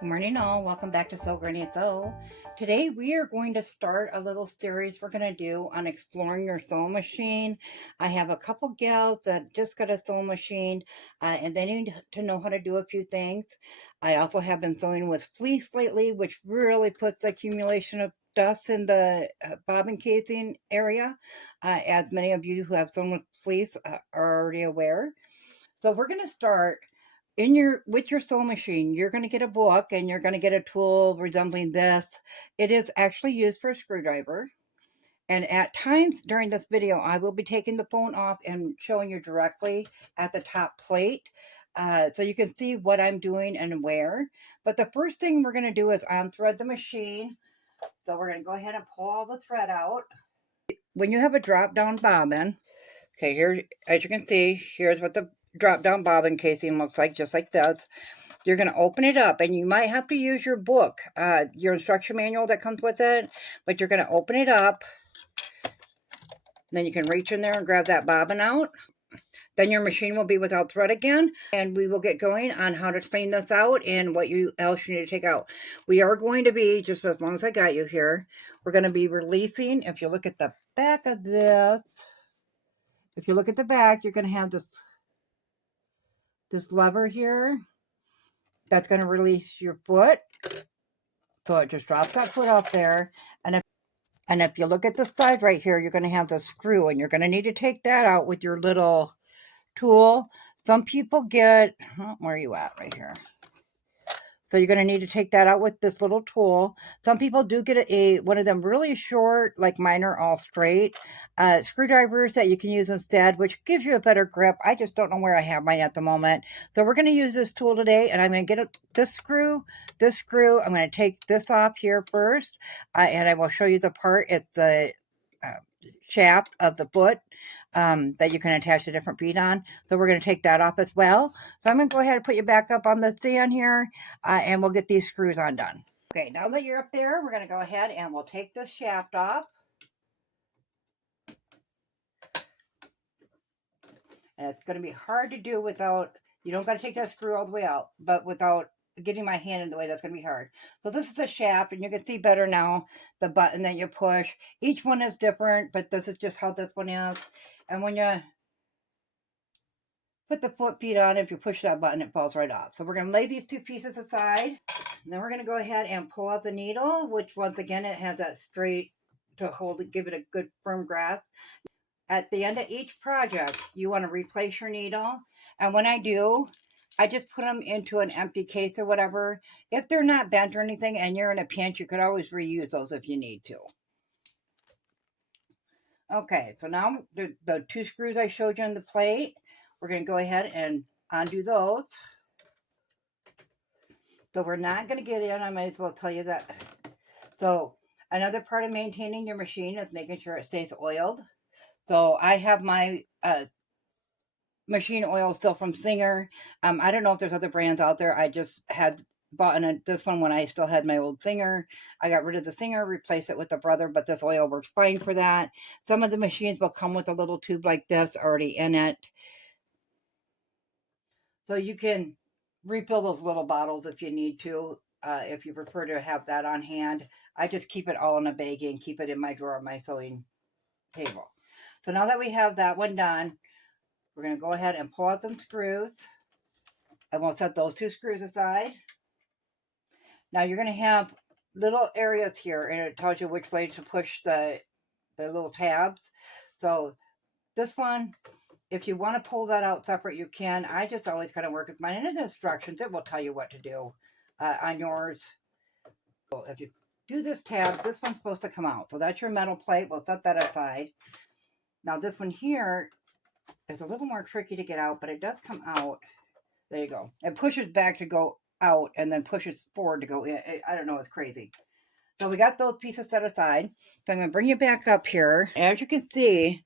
Good morning all, welcome back to Sew Granny Sew. Today we are going to start a little series we're going to do on exploring your sewing machine. I have a couple gals that just got a sewing machine and they need to know how to do a few things. I also have been sewing with fleece lately, which really puts the accumulation of dust in the bobbin casing area, as many of you who have sewn with fleece are already aware. So we're going to start with your sewing machine. You're going to get a book and you're going to get a tool resembling this. It is actually used for a screwdriver. And at times during this video, I will be taking the phone off and showing you directly at the top plate. So you can see what I'm doing and where. But the first thing we're going to do is unthread the machine. So we're going to go ahead and pull all the thread out. When you have a drop down bobbin, okay, here, as you can see, here's what the drop down bobbin casing looks like, just like this. You're going to open it up, and you might have to use your book, your instruction manual that comes with it, but you're going to open it up. Then you can reach in there and grab that bobbin out. Then your machine will be without thread again, and we will get going on how to clean this out and what else you need to take out. We are going to be, just as long as I got you here, we're going to be releasing. If you look at the back of this, if you look at the back, you're going to have this lever here that's going to release your foot. So it just drops that foot off there. And if you look at the side right here, you're going to have the screw, and you're going to need to take that out with your little tool. Some people get, where are you at right here? So you're going to need to take that out with this little tool. Some people do get one of them really short, like mine are all straight, screwdrivers that you can use instead, which gives you a better grip. I just don't know where I have mine at the moment. So we're going to use this tool today, and I'm going to get this screw. I'm going to take this off here first, and I will show you the part. It's the shaft of the foot that you can attach a different bead on. So we're going to take that off as well. So I'm going to go ahead and put you back up on the stand here, and we'll get these screws undone. Okay, now that you're up there, we're going to go ahead and we'll take this shaft off. And it's going to be hard to do without, you don't got to take that screw all the way out, but without getting my hand in the way, that's going to be hard. So this is the shaft, and you can see better now the button that you push. Each one is different, but this is just how this one is. And when you put the foot feet on, if you push that button, it falls right off. So we're going to lay these two pieces aside. Then we're going to go ahead and pull out the needle, which once again, it has that straight to hold it, give it a good firm grasp. At the end of each project, you want to replace your needle. And when I do, I just put them into an empty case or whatever. If they're not bent or anything and you're in a pinch, you could always reuse those if you need to. Okay, so now the two screws I showed you on the plate, we're going to go ahead and undo those. So we're not going to get in. I might as well tell you that. So another part of maintaining your machine is making sure it stays oiled. So I have my machine oil still from Singer. I don't know if there's other brands out there. I just had bought this one when I still had my old Singer. I got rid of the Singer, replaced it with the Brother, but this oil works fine for that. Some of the machines will come with a little tube like this already in it. So you can refill those little bottles if you need to, if you prefer to have that on hand. I just keep it all in a baggie and keep it in my drawer of my sewing table. So now that we have that one done, we're going to go ahead and pull out them screws. And we'll set those two screws aside. Now you're going to have little areas here, and it tells you which way to push the little tabs. So this one, if you want to pull that out separate, you can. I just always kind of work with mine. And in the instructions, it will tell you what to do on yours. So if you do this tab, this one's supposed to come out. So that's your metal plate. We'll set that aside. Now this one here is a little more tricky to get out, but it does come out. There you go. It pushes back to go out and then pushes forward to go in. I don't know. It's crazy. So we got those pieces set aside. So I'm going to bring you back up here. As you can see,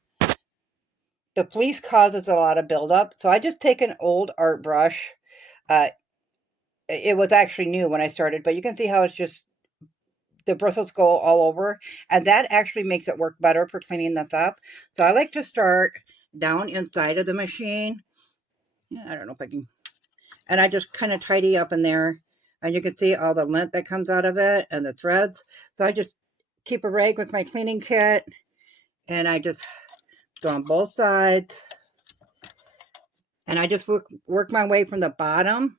the fleece causes a lot of buildup. So I just take an old art brush. It was actually new when I started, but you can see how it's just, the bristles go all over. And that actually makes it work better for cleaning this up. So I like to start down inside of the machine. Yeah, I don't know if I can. And I just kind of tidy up in there. And you can see all the lint that comes out of it and the threads. So I just keep a rag with my cleaning kit, and I just go on both sides. And I just work my way from the bottom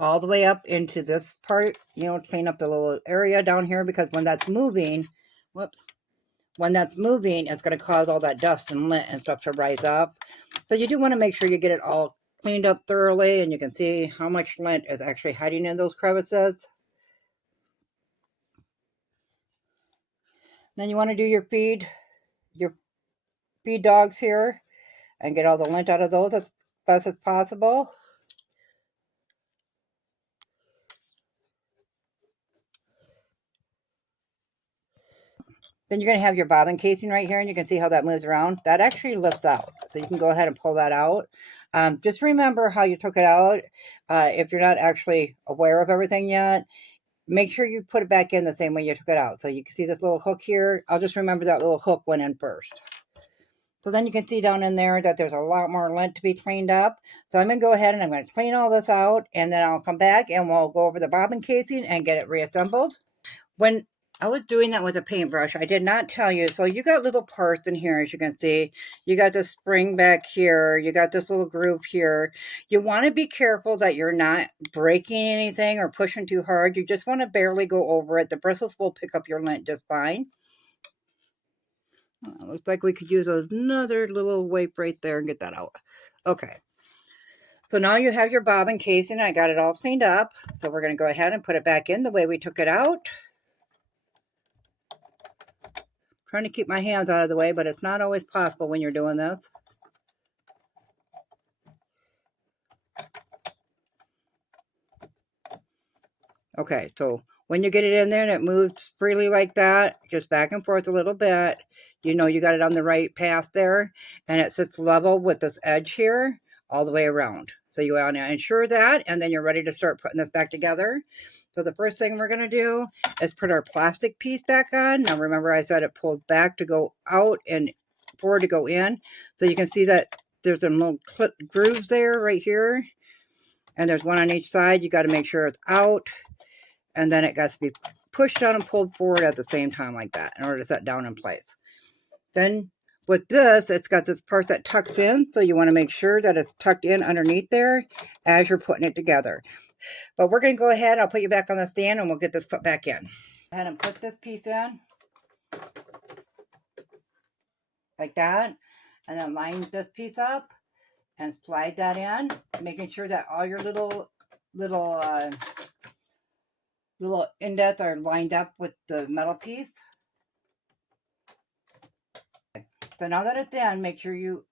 all the way up into this part, you know, clean up the little area down here, because when that's moving, whoops, when that's moving, it's going to cause all that dust and lint and stuff to rise up. So you do want to make sure you get it all cleaned up thoroughly, and you can see how much lint is actually hiding in those crevices. Then you want to do your feed dogs here and get all the lint out of those as best as possible. Then you're going to have your bobbin casing right here, and you can see how that moves around. That actually lifts out, so you can go ahead and pull that out. Just remember how you took it out. If you're not actually aware of everything yet, make sure you put it back in the same way you took it out. So you can see this little hook here. I'll just remember that little hook went in first. So then you can see down in there that there's a lot more lint to be cleaned up. So I'm going to go ahead and I'm going to clean all this out, and then I'll come back and we'll go over the bobbin casing and get it reassembled. When I was doing that with a paintbrush, I did not tell you. So you got little parts in here, as you can see. You got the spring back here. You got this little groove here. You want to be careful that you're not breaking anything or pushing too hard. You just want to barely go over it. The bristles will pick up your lint just fine. Looks like we could use another little wipe right there and get that out. Okay. So now you have your bobbin casing. I got it all cleaned up. So we're going to go ahead and put it back in the way we took it out. Trying to keep my hands out of the way, but it's not always possible when you're doing this. Okay, so when you get it in there and it moves freely like that, just back and forth a little bit, you know you got it on the right path there, and it sits level with this edge here all the way around. So you want to ensure that, and then you're ready to start putting this back together. So the first thing we're going to do is put our plastic piece back on. Now remember, I said it pulls back to go out and forward to go in. So you can see that there's some little grooves there right here, and there's one on each side. You got to make sure it's out, and then it got to be pushed down and pulled forward at the same time like that in order to set down in place. Then with this, it's got this part that tucks in, so you want to make sure that it's tucked in underneath there as you're putting it together. But we're going to go ahead, I'll put you back on the stand, and we'll get this put back in. Go ahead and put this piece in like that, and then line this piece up and slide that in, making sure that all your little indents are lined up with the metal piece. So now that it's in, make sure you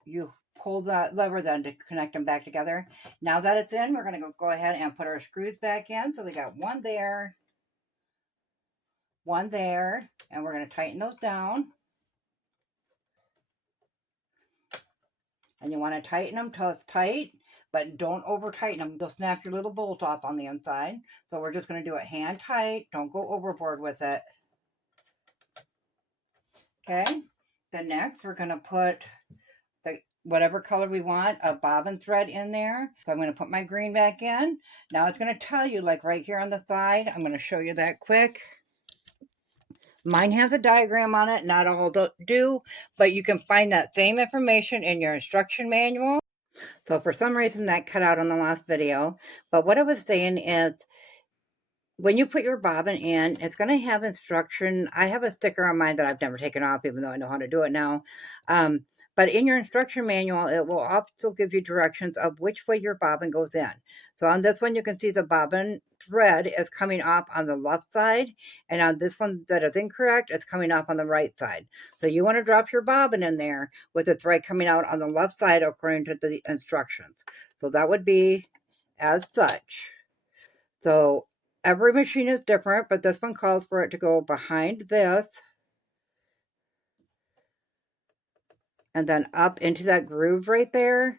pull that lever then to connect them back together. Now that it's in, we're going to go ahead and put our screws back in. So we got one there, and we're going to tighten those down. And you want to tighten them till it's tight, but don't over tighten them. They'll snap your little bolt off on the inside. So we're just going to do it hand tight. Don't go overboard with it. Okay. Then next we're going to put whatever color we want, a bobbin thread in there. So I'm going to put my green back in. Now it's going to tell you, like right here on the side, I'm going to show you that quick. Mine has a diagram on it, not all do, but you can find that same information in your instruction manual. So for some reason that cut out on the last video. But what I was saying is, when you put your bobbin in, it's going to have instruction. I have a sticker on mine that I've never taken off, even though I know how to do it now. But in your instruction manual, it will also give you directions of which way your bobbin goes in. So on this one, you can see the bobbin thread is coming off on the left side. And on this one that is incorrect, it's coming off on the right side. So you want to drop your bobbin in there with the thread coming out on the left side according to the instructions. So that would be as such. So every machine is different, but this one calls for it to go behind this and then up into that groove right there.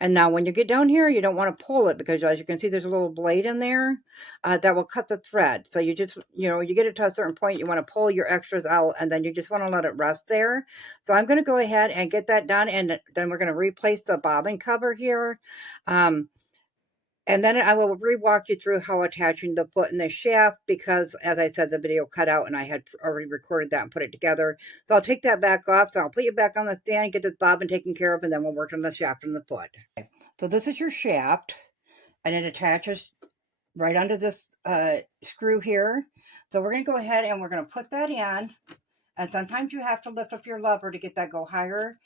And now when you get down here, you don't want to pull it, because as you can see, there's a little blade in there that will cut the thread. So you just, you get it to a certain point, you want to pull your extras out, and then you just want to let it rest there. So I'm going to go ahead and get that done, and then we're going to replace the bobbin cover here. And then I will re-walk you through how attaching the foot and the shaft, because as I said, the video cut out and I had already recorded that and put it together. So I'll take that back off. So I'll put you back on the stand and get this bobbin taken care of, and then we'll work on the shaft and the foot. Okay. So this is your shaft, and it attaches right under this screw here. So we're going to go ahead and we're going to put that in. And sometimes you have to lift up your lever to get that go higher,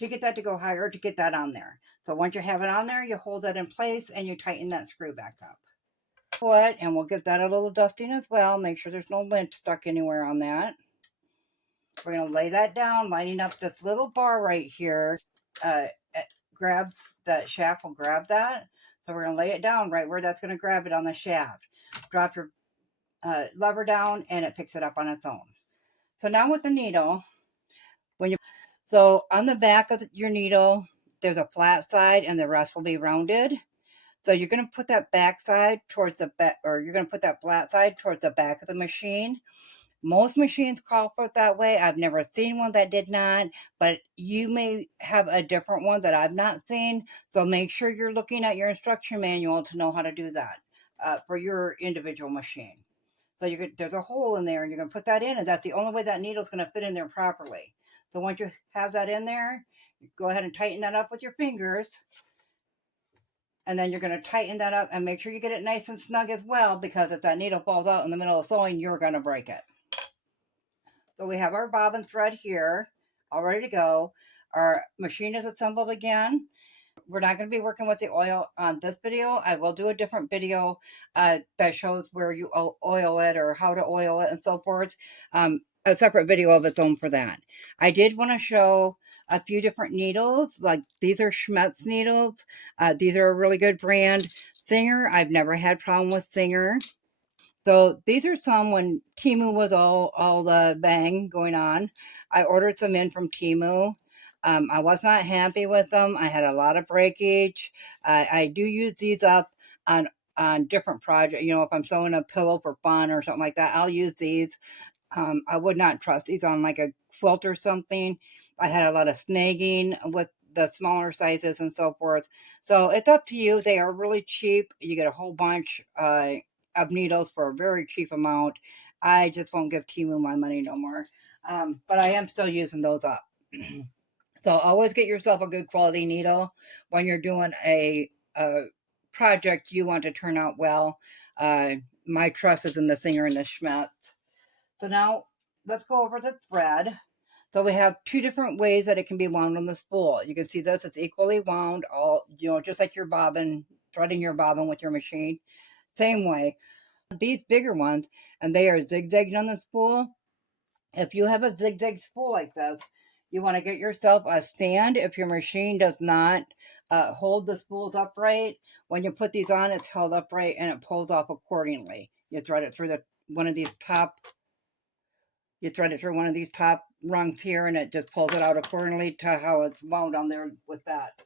to get that to go higher, to get that on there. So once you have it on there, you hold that in place and you tighten that screw back up. Foot, and we'll give that a little dusting as well. Make sure there's no lint stuck anywhere on that. We're going to lay that down, lining up this little bar right here. It grabs, that shaft will grab that. So we're going to lay it down right where that's going to grab it on the shaft. Drop your lever down and it picks it up on its own. So now with the needle, so on the back of your needle, there's a flat side and the rest will be rounded. So you're going to put that back side towards the back, or you're going to put that flat side towards the back of the machine. Most machines call for it that way. I've never seen one that did not, but you may have a different one that I've not seen. So make sure you're looking at your instruction manual to know how to do that for your individual machine. So there's a hole in there and you're going to put that in, and that's the only way that needle's going to fit in there properly. So once you have that in there, go ahead and tighten that up with your fingers. And then you're going to tighten that up and make sure you get it nice and snug as well, because if that needle falls out in the middle of sewing, you're going to break it. So we have our bobbin thread here, all ready to go. Our machine is assembled again. We're not going to be working with the oil on this video. I will do a different video that shows where you oil it or how to oil it and so forth. A separate video of its own for that. I did want to show a few different needles. Like these are Schmetz needles. These are a really good brand. Singer, I've never had problem with Singer. So these are some when Temu was all the bang going on. I ordered some in from Temu. I was not happy with them. I had a lot of breakage. I do use these up on different projects. You know, if I'm sewing a pillow for fun or something like that, I'll use these. I would not trust these on like a quilt or something. I had a lot of snagging with the smaller sizes and so forth. So it's up to you. They are really cheap. You get a whole bunch of needles for a very cheap amount. I just won't give Temu my money no more. But I am still using those up. So always get yourself a good quality needle when you're doing a project you want to turn out well. My trust is in the Singer and the Schmetz. So now let's go over the thread. So we have two different ways that it can be wound on the spool. You can see this, it's equally wound, all, you know, just like your bobbin, threading your bobbin with your machine. Same way. These bigger ones, and they are zigzagging on the spool. If you have a zigzag spool like this, you want to get yourself a stand. If your machine does not hold the spools upright, when you put these on, it's held upright and it pulls off accordingly. You thread it through one of these top rungs here, and it just pulls it out accordingly to how it's wound on there with that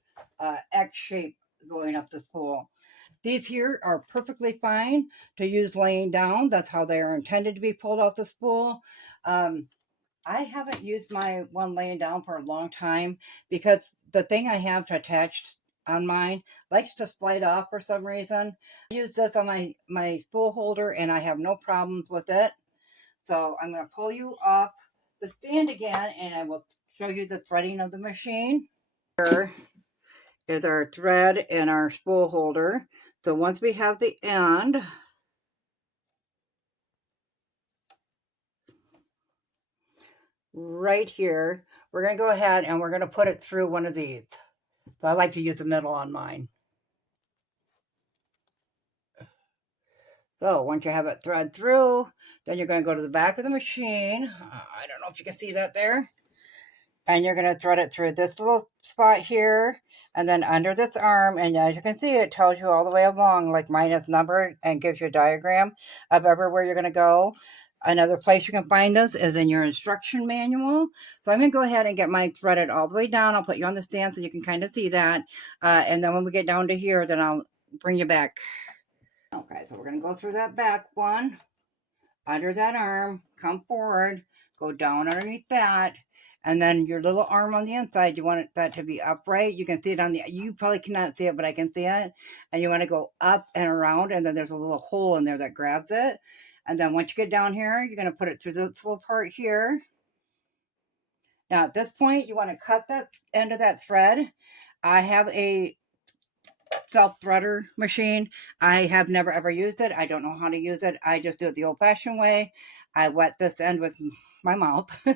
X shape going up the spool. These here are perfectly fine to use laying down. That's how they are intended to be pulled off the spool. I haven't used my one laying down for a long time because the thing I have attached on mine likes to slide off for some reason. I use this on my spool holder and I have no problems with it. So I'm going to pull you off the stand again and I will show you the threading of the machine. Here is our thread and our spool holder. So once we have the end, right here, we're going to go ahead and we're going to put it through one of these. So I like to use the middle on mine. So once you have it thread through, then you're going to go to the back of the machine. I don't know if you can see that there. And you're going to thread it through this little spot here and then under this arm. And as you can see, it tells you all the way along, like mine is numbered and gives you a diagram of everywhere you're going to go. Another place you can find this is in your instruction manual. So I'm going to go ahead and get mine threaded all the way down. I'll put you on the stand so you can kind of see that. And then when we get down to here, then I'll bring you back. Okay, so we're going to go through that back one, under that arm, come forward, go down underneath that, And then your little arm on the inside, you want that to be upright. You can see it on the, you probably cannot see it, but I can see it. And you want to go up and around, and then there's a little hole in there that grabs it. And then once you get down here, you're going to put it through this little part here. Now at this point, you want to cut that end of that thread. I have a self-threader machine. I have never ever used it. I don't know how to use it. I just do it the old-fashioned way. I wet this end with my mouth.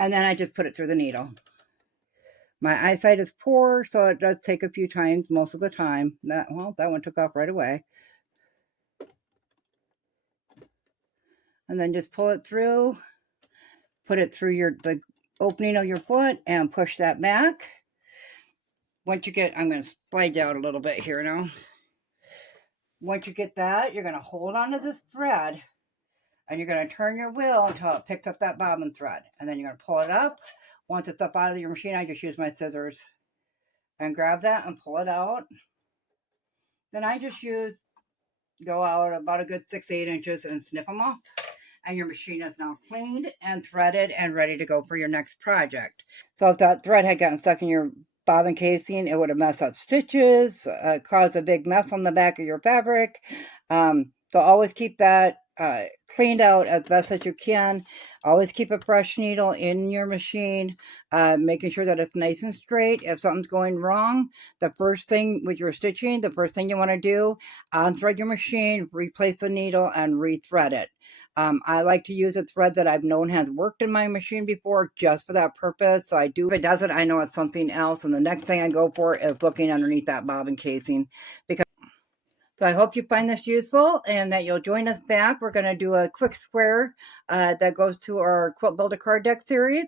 And then I just put it through the needle. My eyesight is poor, so it does take a few times most of the time. That one took off right away. And then just pull it through. Put it through the opening of your foot and push that back. Once you get, I'm going to slide you out a little bit here now. Once you get that, you're going to hold onto this thread and you're going to turn your wheel until it picks up that bobbin thread. And then you're going to pull it up. Once it's up out of your machine, I just use my scissors and grab that and pull it out. Then I just go out about a good 6-8 inches and snip them off. And your machine is now cleaned and threaded and ready to go for your next project. So if that thread had gotten stuck in your bobbin casing, it would have messed up stitches, caused a big mess on the back of your fabric. So always keep that cleaned out as best as you can. Always keep a fresh needle in your machine, making sure that it's nice and straight. If something's going wrong, the first thing with your stitching, the first thing you want to do, unthread your machine, replace the needle, and rethread it. I like to use a thread that I've known has worked in my machine before just for that purpose. So I do, if it doesn't, I know it's something else. And the next thing I go for is looking underneath that bobbin casing. So I hope you find this useful and that you'll join us back. We're going to do a quick square that goes to our Quilt Builder card deck series.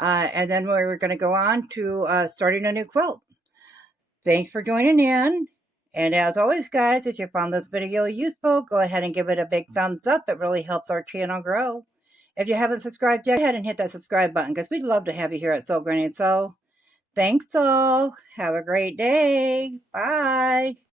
And then we're going to go on to starting a new quilt. Thanks for joining in. And as always, guys, if you found this video useful, go ahead and give it a big thumbs up. It really helps our channel grow. If you haven't subscribed yet, go ahead and hit that subscribe button because we'd love to have you here at Sew Granny Sew. Thanks all. Have a great day. Bye.